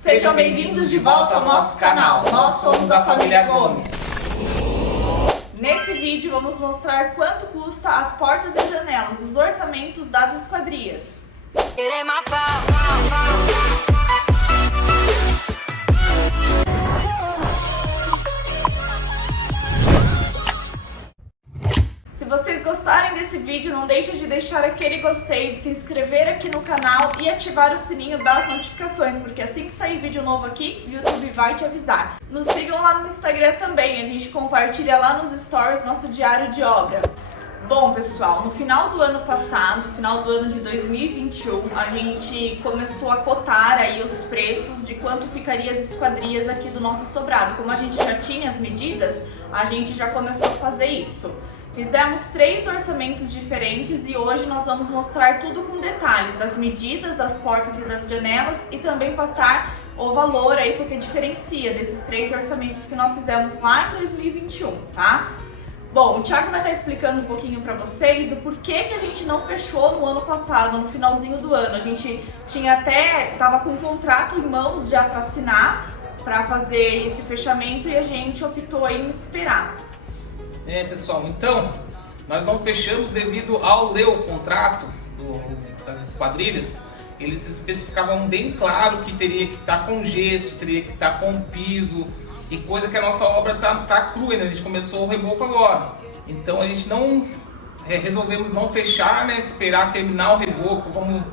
Sejam bem-vindos de volta ao nosso canal. Nós somos a família Gomes. Nesse vídeo vamos mostrar quanto custa as portas e janelas, os orçamentos das esquadrias. Se vocês gostarem desse vídeo, não deixem de deixar aquele gostei, de se inscrever aqui no canal e ativar o sininho das notificações, porque assim que sair vídeo novo aqui, o YouTube vai te avisar. Nos sigam lá no Instagram também, a gente compartilha lá nos stories nosso diário de obra. Bom, pessoal, no final do ano passado, final do ano de 2021, a gente começou a cotar aí os preços de quanto ficaria as esquadrias aqui do nosso sobrado. Como a gente já tinha as medidas, a gente já começou a fazer isso. Fizemos 3 orçamentos diferentes e hoje nós vamos mostrar tudo com detalhes, as medidas das portas e das janelas e também passar o valor aí, porque diferencia desses 3 orçamentos que nós fizemos lá em 2021, tá? Bom, o Thiago vai estar explicando um pouquinho para vocês o porquê que a gente não fechou no ano passado, no finalzinho do ano. A gente estava com um contrato em mãos já para assinar, para fazer esse fechamento e a gente optou aí em esperar. Pessoal, então, nós não fechamos devido ao ler o contrato das esquadrilhas. Eles especificavam bem claro que teria que estar com gesso, teria que estar com piso, e coisa que a nossa obra tá crua, né? A gente começou o reboco agora. Então a gente não resolvemos não fechar, né? Esperar terminar o reboco, vamos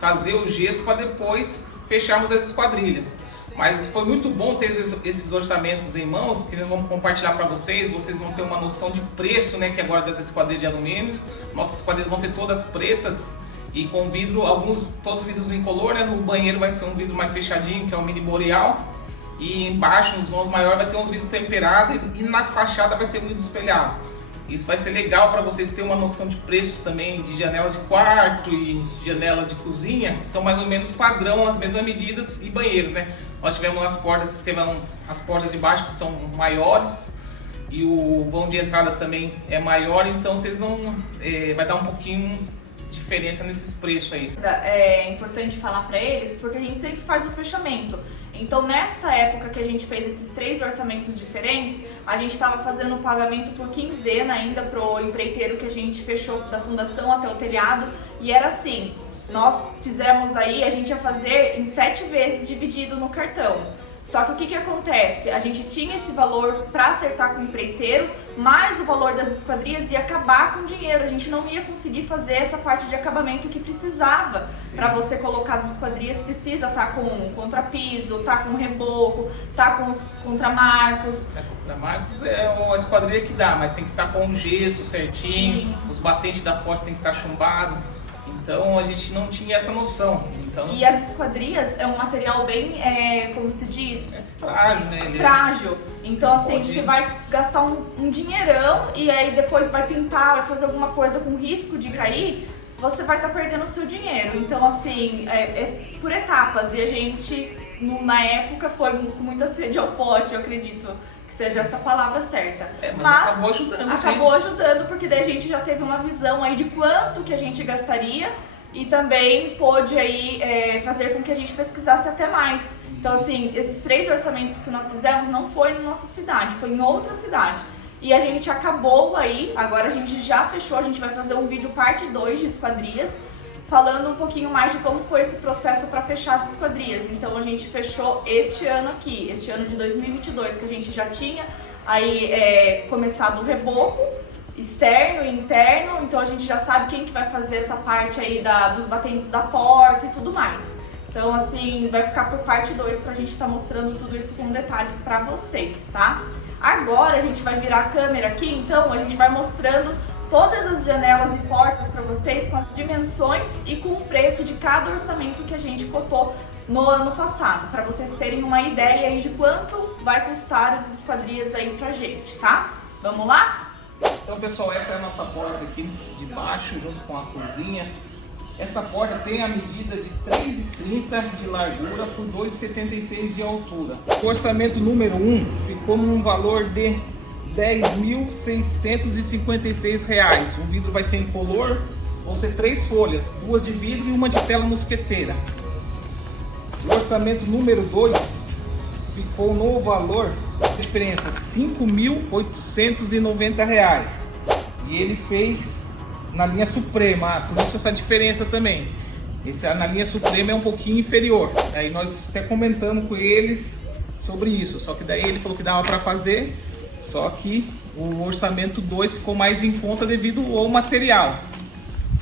fazer o gesso para depois fecharmos as esquadrilhas. Mas foi muito bom ter esses orçamentos em mãos, que nós vamos compartilhar para vocês. Vocês vão ter uma noção de preço, né, que agora das esquadrias de alumínio. Nossas esquadrias vão ser todas pretas e com vidro, todos os vidros incolor, né? No banheiro vai ser um vidro mais fechadinho, que é o mini boreal. E embaixo, nos vãos maiores, vai ter uns vidros temperados e na fachada vai ser um vidro espelhado. Isso vai ser legal para vocês terem uma noção de preço também de janela de quarto e janela de cozinha, que são mais ou menos padrão, as mesmas medidas, e banheiros, né? Nós tivemos as portas de baixo que são maiores e o vão de entrada também é maior, então vocês não vai dar um pouquinho de diferença nesses preços aí. É importante falar para eles porque a gente sempre faz o fechamento. Então, nesta época que a gente fez esses 3 orçamentos diferentes, a gente estava fazendo o pagamento por quinzena ainda pro empreiteiro que a gente fechou da fundação até o telhado. E era assim, nós fizemos aí, a gente ia fazer em 7 vezes dividido no cartão. Só que o que acontece? A gente tinha esse valor para acertar com o empreiteiro, mas o valor das esquadrias ia acabar com o dinheiro. A gente não ia conseguir fazer essa parte de acabamento que precisava. Para você colocar as esquadrias, precisa estar com contrapiso, tá com reboco, tá com os contramarcos. Contramarcos é uma esquadria que dá, mas tem que estar com o gesso certinho. Sim. Os batentes da porta tem que estar chumbados. Então a gente não tinha essa noção. Então... E as esquadrias é um material bem, como se diz? É frágil, né? Frágil. Então assim, você vai gastar um dinheirão e aí depois vai pintar, vai fazer alguma coisa com risco de cair, você vai estar perdendo o seu dinheiro. Então assim, é por etapas. E a gente, na época, foi com muita sede ao pote, eu acredito. Seja essa palavra certa. Mas acabou ajudando. Acabou ajudando, porque daí a gente já teve uma visão aí de quanto que a gente gastaria e também pôde aí fazer com que a gente pesquisasse até mais. Então assim, esses 3 orçamentos que nós fizemos não foi na nossa cidade, foi em outra cidade. E a gente acabou aí, agora a gente já fechou, a gente vai fazer um vídeo parte 2 de esquadrias, falando um pouquinho mais de como foi esse processo para fechar as esquadrias. Então a gente fechou este ano aqui, este ano de 2022, que a gente já tinha aí começado o reboco externo e interno, então a gente já sabe quem que vai fazer essa parte aí dos batentes da porta e tudo mais. Então assim, vai ficar por parte 2 pra gente estar mostrando tudo isso com detalhes para vocês, tá? Agora a gente vai virar a câmera aqui, então a gente vai mostrando todas as janelas e portas para vocês com as dimensões e com o preço de cada orçamento que a gente cotou no ano passado, para vocês terem uma ideia aí de quanto vai custar as esquadrias aí pra gente, tá? Vamos lá? Então, pessoal, essa é a nossa porta aqui de baixo, junto com a cozinha. Essa porta tem a medida de 3,30 de largura por 2,76 de altura. O orçamento número 1 ficou num valor de R$ 10.656. O vidro vai ser incolor, vão ser 3 folhas, 2 de vidro e uma de tela mosqueteira. O orçamento número 2 ficou no valor, diferença, R$ 5.890. E ele fez na linha Suprema, por isso essa diferença também. Esse na linha Suprema é um pouquinho inferior. Aí nós até comentamos com eles sobre isso, só que daí ele falou que dava para fazer, só que o orçamento 2 ficou mais em conta devido ao material.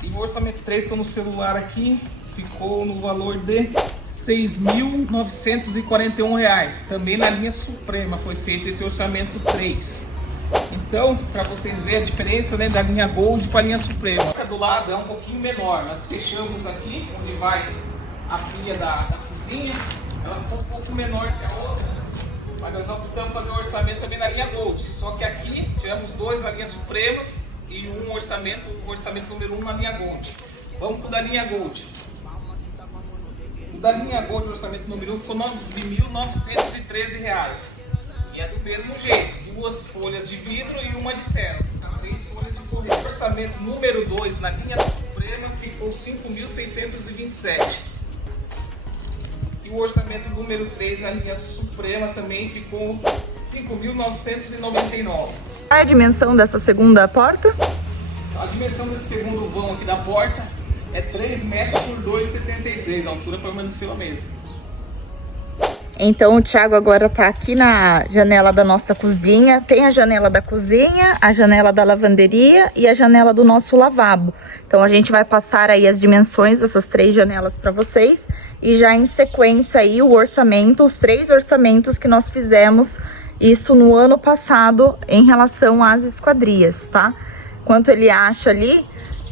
E o orçamento 3, estou no celular aqui, ficou no valor de R$ 6.941. Também na linha Suprema foi feito esse orçamento 3. Então, para vocês verem a diferença, né, da linha Gold para a linha Suprema. Do lado é um pouquinho menor. Nós fechamos aqui, onde vai a pia da cozinha. Ela ficou um pouco menor que a outra. Mas nós optamos fazer o orçamento também na linha Gold. Só que aqui tivemos 2 na linha Supremas e o orçamento número 1 na linha Gold. Vamos para o da linha Gold. O da linha Gold, o orçamento número 1 ficou R$ 9.913. E é do mesmo jeito, 2 folhas de vidro e uma de terno, 3 folhas de correio. O orçamento número 2 na linha Suprema ficou R$ 5.627. E o orçamento número 3 na linha Suprema também ficou R$ 5.999. Qual é a dimensão dessa segunda porta? A dimensão desse segundo vão aqui da porta é 3 metros por 2,76. A altura permaneceu a mesma. Então o Thiago agora tá aqui na janela da nossa cozinha. Tem a janela da cozinha, a janela da lavanderia e a janela do nosso lavabo. Então a gente vai passar aí as dimensões dessas 3 janelas para vocês. E já em sequência aí o orçamento, os 3 orçamentos que nós fizemos, isso no ano passado em relação às esquadrias, tá? Quanto ele acha ali,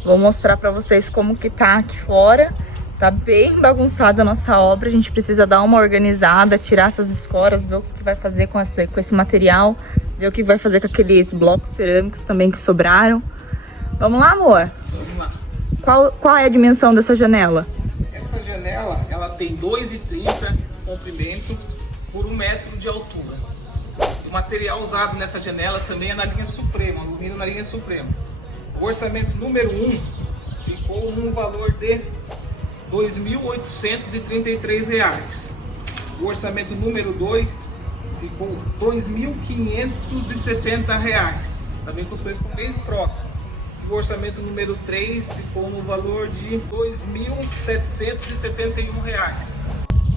vou mostrar para vocês como que tá aqui fora. Tá bem bagunçada a nossa obra, a gente precisa dar uma organizada, tirar essas escoras, ver o que vai fazer com esse material, ver o que vai fazer com aqueles blocos cerâmicos também que sobraram. Vamos lá, amor? Vamos lá. Qual é a dimensão dessa janela? Essa janela, ela tem 2,30 de comprimento por 1 metro de altura. O material usado nessa janela também é na linha Suprema, alumínio na linha Suprema. O orçamento número 1 ficou num valor de R$ 2.833. O orçamento número 2 ficou R$ 2.570. Também que os preços estão bem próximos. E o orçamento número 3 ficou no valor de R$ 2.771.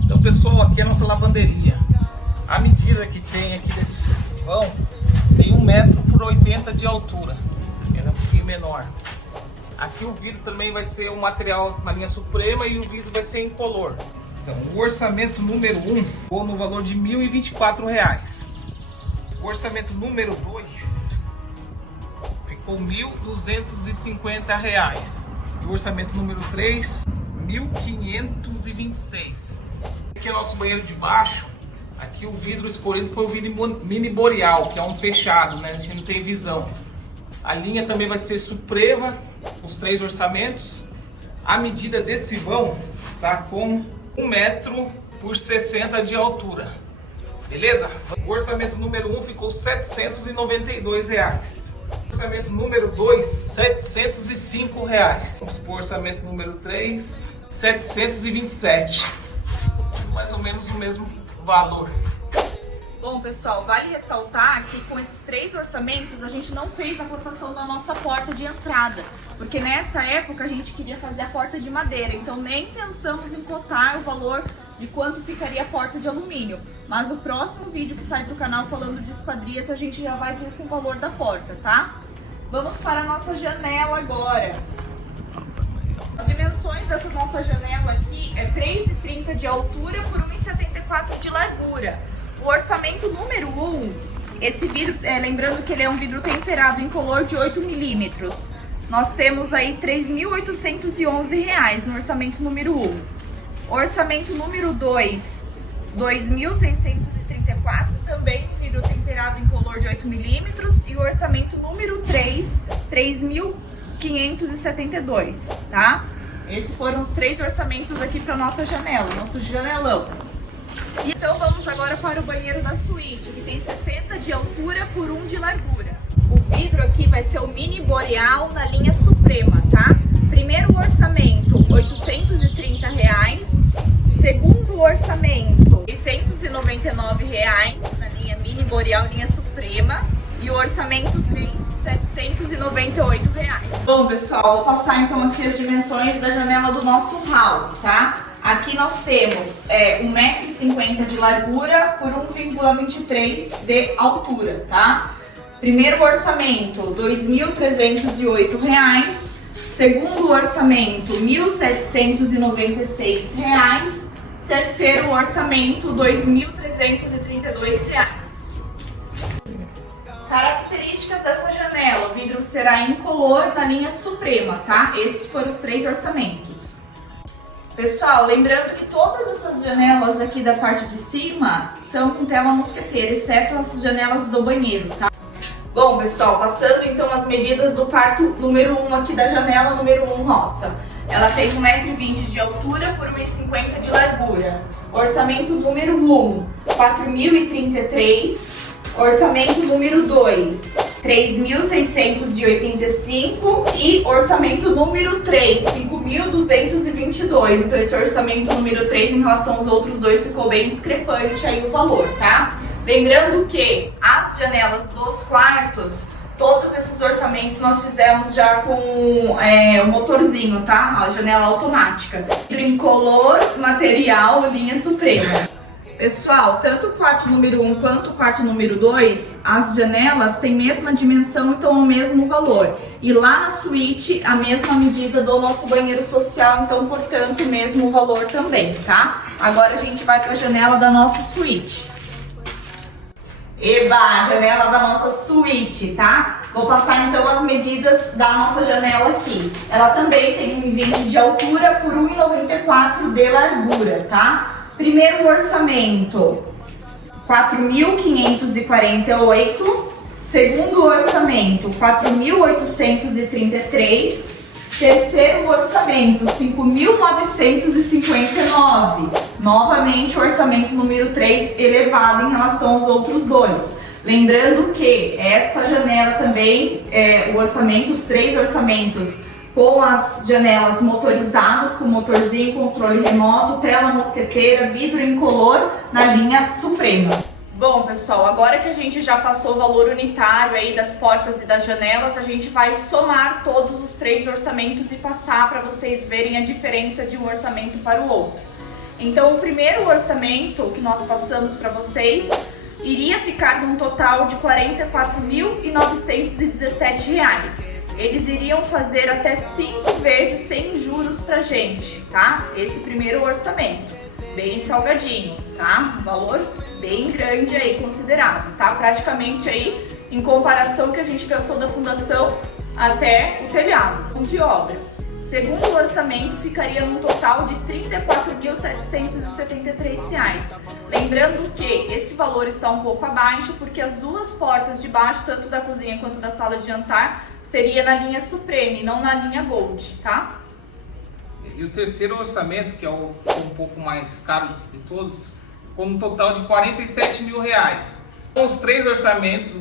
Então, pessoal, aqui é a nossa lavanderia. A medida que tem aqui desse vão tem 1 metro por 80 de altura. Ele é um pouquinho menor. Aqui o vidro também vai ser um material na linha Suprema e o vidro vai ser incolor. Então, o orçamento número 1 ficou no valor de R$ 1.024. O orçamento número 2 ficou R$ 1.250. E o orçamento número 3, R$ 1.526. Aqui é o nosso banheiro de baixo. Aqui o vidro escolhido foi o vidro mini boreal, que é um fechado, né? A gente não tem visão. A linha também vai ser Suprema, os 3 orçamentos. A medida desse vão tá com 1 metro por 60 de altura. Beleza? O orçamento número 1 ficou R$ 792. O orçamento número 2, R$ 705. Vamos para o orçamento número 3, R$ 727. Mais ou menos o mesmo valor. Bom, pessoal, vale ressaltar que com esses 3 orçamentos a gente não fez a cotação da nossa porta de entrada, porque nessa época a gente queria fazer a porta de madeira, então nem pensamos em cotar o valor de quanto ficaria a porta de alumínio. Mas o próximo vídeo que sai pro canal falando de esquadrias a gente já vai vir com o valor da porta, tá? Vamos para a nossa janela agora. As dimensões dessa nossa janela aqui é 3,30 de altura por 1,74 de largura. O orçamento número 1, esse vidro, lembrando que ele é um vidro temperado incolor de 8 milímetros. Nós temos aí R$ 3.811 no orçamento número 1. Orçamento número 2, R$ 2.634, também vidro temperado incolor de 8 milímetros. E o orçamento número 3, R$ 3.572, tá? Esses foram os 3 orçamentos aqui para nossa janela, nosso janelão. Então vamos agora para o banheiro da suíte, que tem 60 de altura por 1 de largura. O vidro aqui vai ser o mini boreal na linha Suprema, tá? Primeiro orçamento, R$ 830, Segundo orçamento, R$ 699 na linha Mini Boreal, linha Suprema. E o orçamento 3, R$ 798. Bom, pessoal, vou passar então aqui as dimensões da janela do nosso hall, tá? Aqui nós temos 1,50 m de largura por 1,23 de altura, tá? Primeiro orçamento, R$ 2.308. Segundo orçamento, R$ 1.796. Terceiro orçamento, R$ 2.332. Características dessa janela: o vidro será incolor na linha Suprema, tá? Esses foram os 3 orçamentos. Pessoal, lembrando que todas essas janelas aqui da parte de cima são com tela mosqueteira, exceto as janelas do banheiro, tá? Bom, pessoal, passando então as medidas do quarto número 1 aqui da janela número 1 nossa. Ela tem 1,20 m de altura por 1,50 m de largura. Orçamento número 1, R$ 4.033. Orçamento número 2, R$ 3.685. E orçamento número 3, R$ 5.222. Então esse orçamento número 3 em relação aos outros dois ficou bem discrepante aí o valor, tá? Lembrando que as janelas dos quartos, todos esses orçamentos nós fizemos já com o motorzinho, tá? A janela automática. Incolor, material, linha Suprema. Pessoal, tanto o quarto número 1 quanto o quarto número 2, as janelas têm mesma dimensão, então o mesmo valor. E lá na suíte, a mesma medida do nosso banheiro social, então, portanto, o mesmo valor também, tá? Agora a gente vai para a janela da nossa suíte. Eba, janela da nossa suíte, tá? Vou passar então as medidas da nossa janela aqui. Ela também tem 1,20 m de altura por 1,94 m de largura, tá? Primeiro orçamento, R$ 4.548. Segundo orçamento, R$ 4.833. Terceiro orçamento, R$ 5.959. Novamente, o orçamento número 3 elevado em relação aos outros dois. Lembrando que esta janela também, os 3 orçamentos com as janelas motorizadas, com motorzinho, controle remoto, tela mosqueteira, vidro incolor na linha Suprema. Bom, pessoal, agora que a gente já passou o valor unitário aí das portas e das janelas, a gente vai somar todos os 3 orçamentos e passar para vocês verem a diferença de um orçamento para o outro. Então, o primeiro orçamento que nós passamos para vocês iria ficar num total de R$ 44.917. Eles iriam fazer até 5 vezes sem juros pra gente, tá? Esse primeiro orçamento, bem salgadinho, tá? Um valor bem grande aí, considerável, tá? Praticamente aí, em comparação que a gente gastou da fundação até o telhado de obra. Segundo o orçamento, ficaria num total de R$ 34.773. Lembrando que esse valor está um pouco abaixo, porque as 2 portas de baixo, tanto da cozinha quanto da sala de jantar, seria na linha Suprema e não na linha Gold, tá? E o terceiro orçamento, que é um pouco mais caro de todos, com um total de R$ 47 mil. Os 3 orçamentos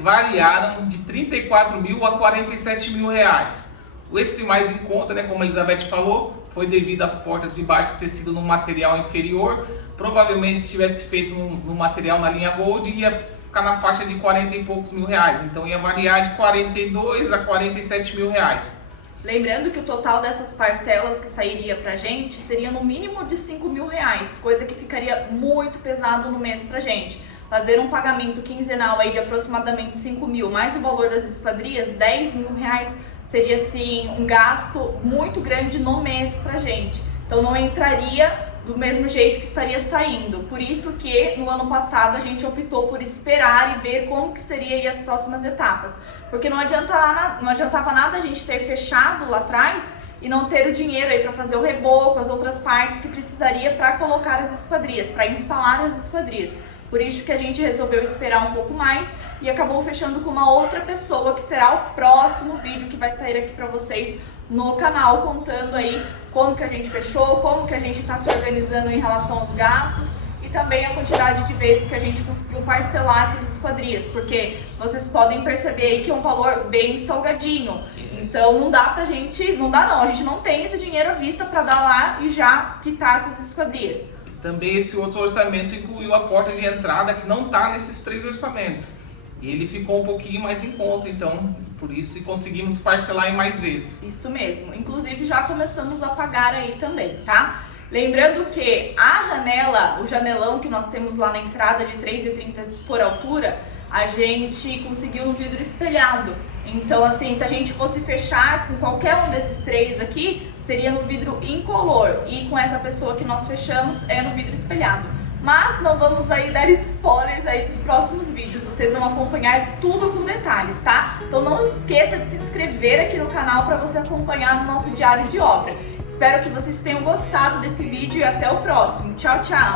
variaram de 34 mil a 47 mil reais. Esse mais em conta, né, como a Elizabeth falou, foi devido às portas de baixo ter sido num material inferior. Provavelmente se tivesse feito no material na linha Gold, ia ficar na faixa de 40 e poucos mil reais. Então ia variar de 42 a 47 mil reais. Lembrando que o total dessas parcelas que sairia pra gente seria no mínimo de 5 mil reais, coisa que ficaria muito pesado no mês pra gente. Fazer um pagamento quinzenal aí de aproximadamente 5 mil, mais o valor das esquadrias, 10 mil reais, seria assim um gasto muito grande no mês pra gente. Então não entraria do mesmo jeito que estaria saindo. Por isso que no ano passado a gente optou por esperar e ver como que seria aí as próximas etapas. Porque não adiantava nada a gente ter fechado lá atrás e não ter o dinheiro aí para fazer o reboco, as outras partes que precisaria para colocar as esquadrias, para instalar as esquadrias. Por isso que a gente resolveu esperar um pouco mais e acabou fechando com uma outra pessoa, que será o próximo vídeo que vai sair aqui para vocês no canal, contando aí como que a gente fechou, como que a gente está se organizando em relação aos gastos e também a quantidade de vezes que a gente conseguiu parcelar essas esquadrias, porque vocês podem perceber aí que é um valor bem salgadinho. Então não dá pra gente, a gente não tem esse dinheiro à vista para dar lá e já quitar essas esquadrias. Também esse outro orçamento incluiu a porta de entrada, que não está nesses 3 orçamentos. E ele ficou um pouquinho mais em conta, então, por isso conseguimos parcelar em mais vezes. Isso mesmo. Inclusive já começamos a pagar aí também, tá? Lembrando que a janela, o janelão que nós temos lá na entrada de 3,30 por altura, a gente conseguiu no vidro espelhado. Então, assim, se a gente fosse fechar com qualquer um desses 3 aqui, seria no vidro incolor. E com essa pessoa que nós fechamos é no vidro espelhado. Mas não vamos aí dar spoilers aí dos próximos vídeos. Vocês vão acompanhar tudo com detalhes, tá? Então não esqueça de se inscrever aqui no canal para você acompanhar no nosso diário de obra. Espero que vocês tenham gostado desse vídeo e até o próximo. Tchau, tchau!